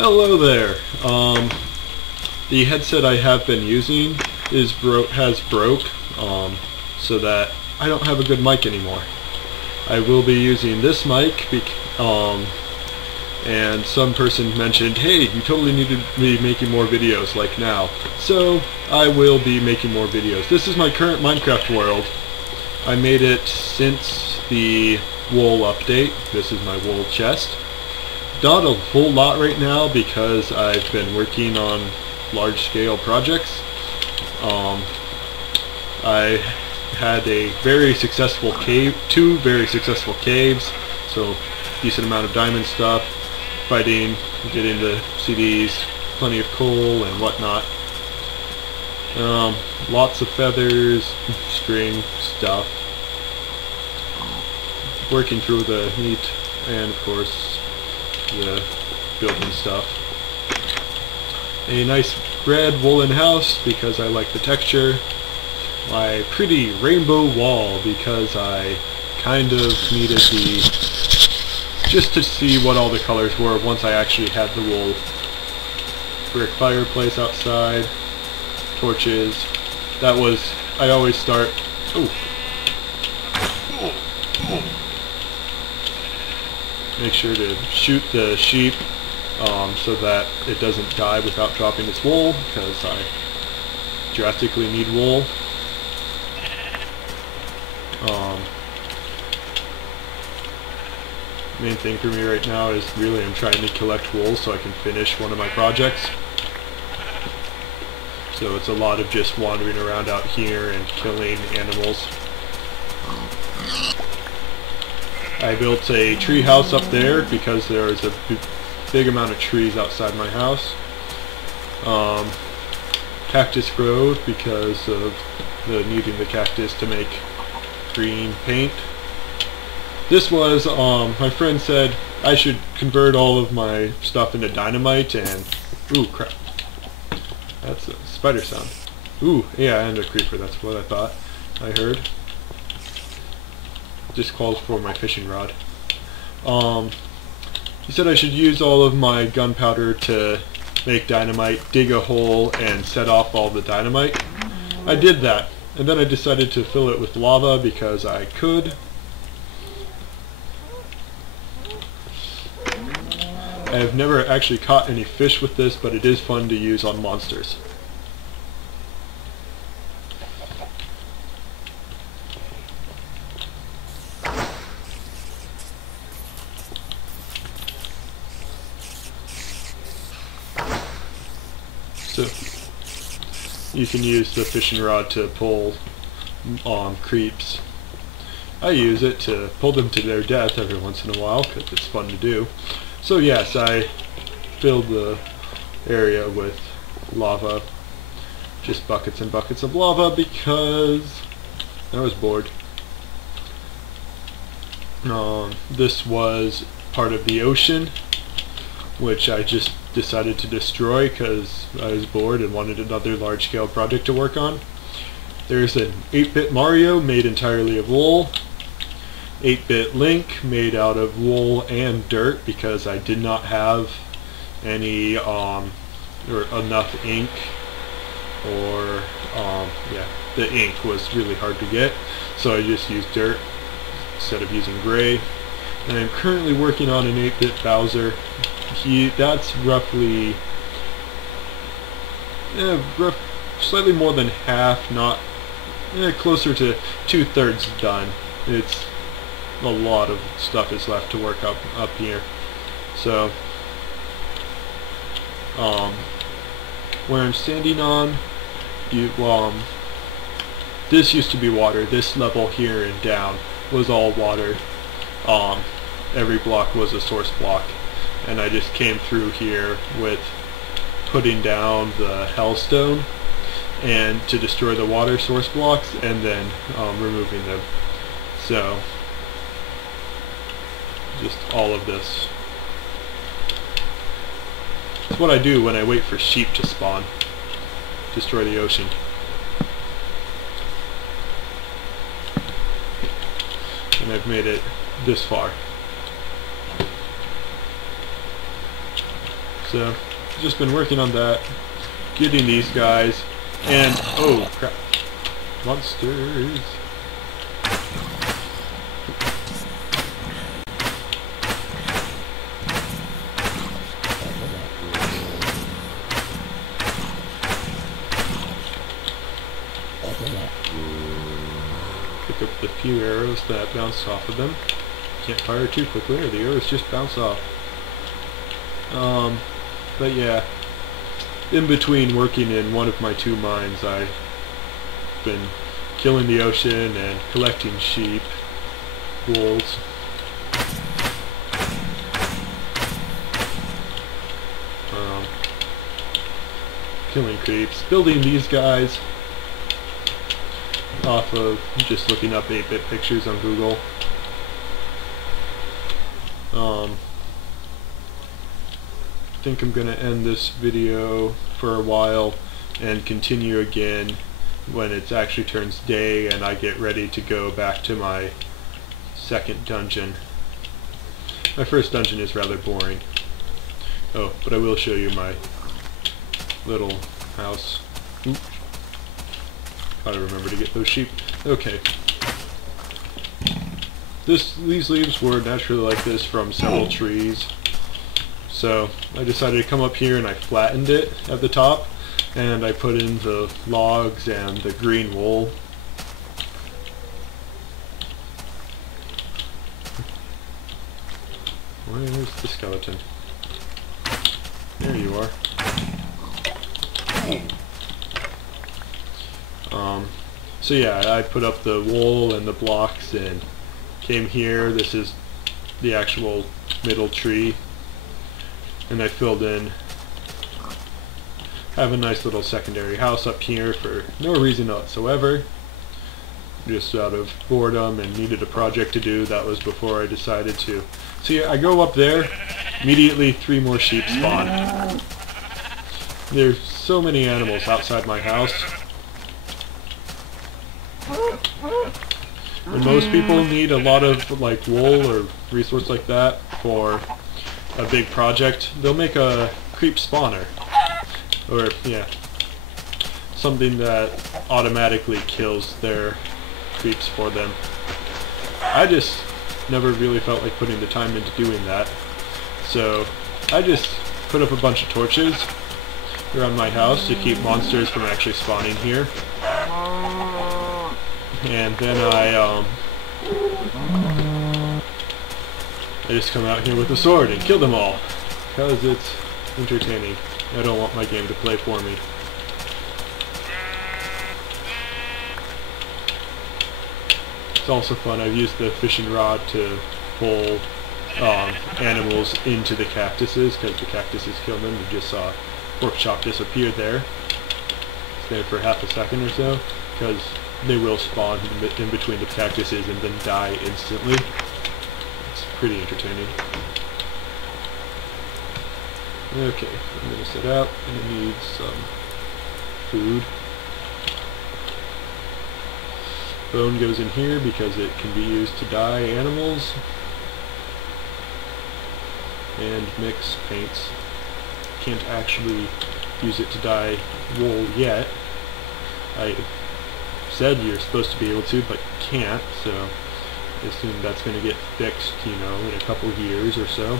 Hello there. The headset I have been using has broke, so that I don't have a good mic anymore. I will be using this mic, and some person mentioned, hey, you totally need to be making more videos like now. So I will be making more videos. This is my current Minecraft world. I made it since the wool update. This is my wool chest. Not a whole lot right now because I've been working on large-scale projects. I had a very successful cave, two very successful caves, so decent amount of diamond stuff, fighting, getting the CDs, plenty of coal and whatnot. Lots of feathers, string stuff, working through the meat, and of course the building stuff. A nice red woolen house because I like the texture. My pretty rainbow wall because I kind of needed just to see what all the colors were once I actually had the wool. Brick fireplace outside, torches. That was, I always start, make sure to shoot the sheep so that it doesn't die without dropping its wool, because I drastically need wool. Main thing for me right now is really I'm trying to collect wool so I can finish one of my projects. So it's a lot of just wandering around out here and killing animals. I built a tree house up there because there is a big amount of trees outside my house. Cactus grove because of the needing the cactus to make green paint. This was, my friend said I should convert all of my stuff into dynamite and, ooh crap, that's a spider sound. Ooh, yeah, and a creeper, that's what I thought I heard. Just calls for my fishing rod. He said I should use all of my gunpowder to make dynamite, dig a hole, and set off all the dynamite. I did that, and then I decided to fill it with lava because I could. I have never actually caught any fish with this, but it is fun to use on monsters. So you can use the fishing rod to pull creeps. I use it to pull them to their death every once in a while because it's fun to do. So yes, I filled the area with lava, just buckets and buckets of lava because I was bored. This was part of the ocean, which I just decided to destroy because I was bored and wanted another large-scale project to work on. There's an 8-bit Mario made entirely of wool, 8-bit Link made out of wool and dirt because I did not have any or enough ink, or yeah, the ink was really hard to get, so I just used dirt instead of using gray. And I'm currently working on an 8-bit Bowser. That's roughly slightly more than half, not closer to 2/3 done. It's a lot of stuff is left to work up here. So where I'm standing on, this used to be water. This level here and down was all water. Every block was a source block, and I just came through here with putting down the hellstone and to destroy the water source blocks and then removing them. So just all of this. It's what I do when I wait for sheep to spawn. Destroy the ocean. And I've made it this far. So, just been working on that, getting these guys, and oh crap, monsters. Pick up the few arrows that bounce off of them. Can't fire too quickly or the arrows just bounce off. But yeah, in between working in one of my 2 mines, I've been killing the ocean and collecting sheep, wolves. Killing creeps, building these guys off of just looking up 8-bit pictures on Google. I think I'm gonna end this video for a while and continue again when it actually turns day and I get ready to go back to my second dungeon. My first dungeon is rather boring. Oh, but I will show you my little house. Oop. Gotta remember to get those sheep. Okay. These leaves were naturally like this from several trees. So I decided to come up here and I flattened it at the top and I put in the logs and the green wool. Where's the skeleton? There you are. So yeah, I put up the wool and the blocks and came here. This is the actual middle tree. And I filled in. Have a nice little secondary house up here for no reason whatsoever. Just out of boredom and needed a project to do. That was before I decided to. So yeah, I go up there. Immediately 3 more sheep spawn. There's so many animals outside my house. And most people need a lot of like wool or resource like that for a big project. They'll make a creep spawner. Or, yeah, something that automatically kills their creeps for them. I just never really felt like putting the time into doing that. So I just put up a bunch of torches around my house to keep monsters from actually spawning here. And then I just come out here with a sword and kill them all. Because it's entertaining. I don't want my game to play for me. It's also fun. I've used the fishing rod to pull animals into the cactuses because the cactuses kill them. You just saw pork chop disappear there. It's there for half a second or so because they will spawn in between the cactuses and then die instantly. It's pretty entertaining. Okay, I'm going to set out and it needs some food. Bone goes in here because it can be used to dye animals. And mix paints. Can't actually use it to dye wool yet. I said you're supposed to be able to, but can't, so I assume that's going to get fixed, you know, in a couple of years or so.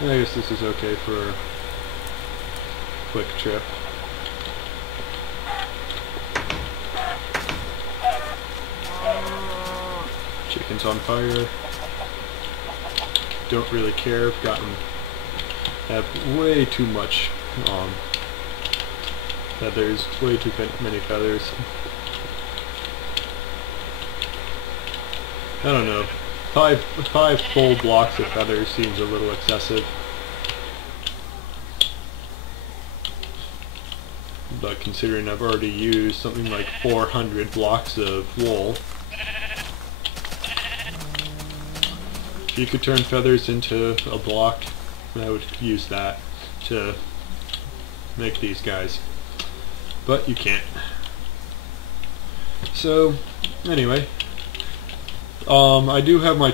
I guess this is okay for a quick trip. Chicken's on fire. Don't really care. Have way too much feathers. Way too many feathers. I don't know. Five full blocks of feathers seems a little excessive. But considering I've already used something like 400 blocks of wool, if you could turn feathers into a block, I would use that to make these guys. But you can't. So, anyway, I do have my